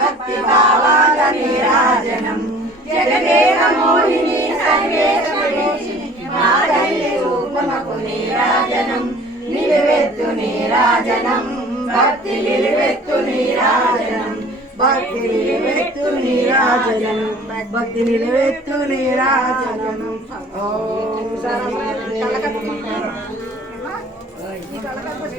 భక్తి భావాల నీరాజనం జగదేక మోహిని సర్వేశ మా తల్లి రూపమకు నీరాజనం. నిలువెత్తు నీరాజనం భక్తి నిలువెత్తు నీరాజనం. భక్తి నిలువెత్తు నీరాజనం భక్తి నిలువెత్తు నీరాజనం. ఓం ఆ. ఇంకోటి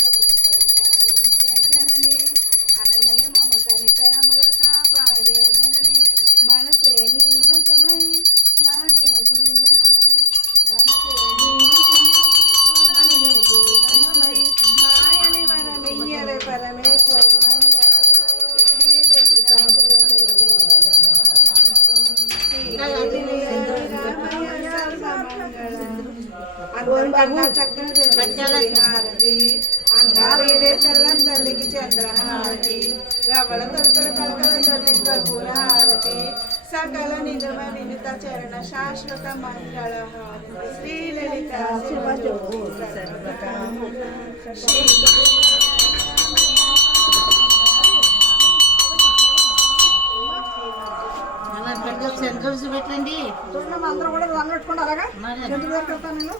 పాడు. అన్నారేలే చల్లం తల్లికి చంద్రహారతి రవళ తొక్కల కడకల తల్లి కర్పూర హారతి సకల నిగమ వినుత చరణ శాశ్వత మంగళ హారతి శ్రీ లలిత శివజ్యోతి శ్రీ పెట్టండి అందరూ కూడా దండ పెట్టుకోండి అలాగా. ఎందుకు నేను